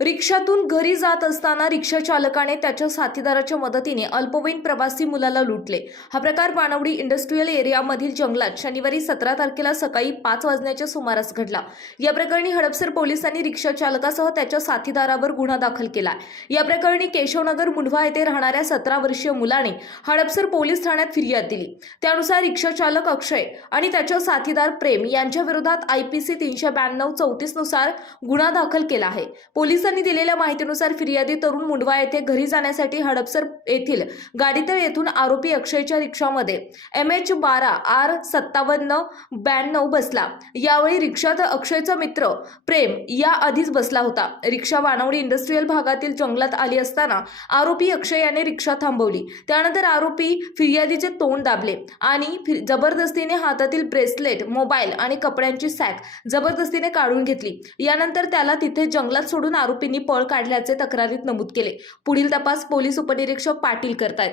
रिक्षातून घरी जात असताना रिक्षा चालकाने त्याच्या साथीदाराच्या मदतीने अल्पवयीन प्रवासी मुलाला लुटले. हा प्रकार पाणवडी इंडस्ट्रीयल एरियामधील जंगलात शनिवारी सतरा तारखेला सकाळी पाच वाजण्याच्या सुमारास घडला. या प्रकरणी हडपसर पोलिसांनी रिक्षा चालकासह त्याच्या साथीदारावर गुन्हा दाखल केला. या प्रकरणी केशवनगर मुंढवा येथे राहणाऱ्या सतरा वर्षीय मुलाने हडपसर पोलीस ठाण्यात फिर्याद दिली. त्यानुसार रिक्षा चालक अक्षय आणि त्याच्या साथीदार प्रेम यांच्या विरोधात आयपीसी तीनशे ब्याण्णव चौतीसनुसार गुन्हा दाखल केला आहे. पोलिसांनी दिलेल्या माहितीनुसार फिर्यादी तरुण मुंडवा येथे घरी जाण्यासाठी हडपसर येथील गाडीतळ येथून आरोपी अक्षयच्या रिक्षामध्ये एम एच बारा आर सत्तावन्न ब्याण्णव बसला. यावेळी रिक्षात अक्षयचा मित्र प्रेम या आधीच बसला होता. रिक्षा वानवडी इंडस्ट्रीयल भागातील जंगलात आली असताना आरोपी अक्षय याने रिक्षा थांबवली. त्यानंतर आरोपी फिर्यादीचे तोंड दाबले आणि जबरदस्तीने हातातील ब्रेसलेट मोबाईल आणि कपड्यांची सॅक जबरदस्तीने काढून घेतली. यानंतर त्याला तिथे जंगलात सोडून आरोपी आरोपींनी पळ काढल्याचे तक्रारीत नमूद केले. पुढील तपास पोलीस उपनिरीक्षक पाटील करतायत.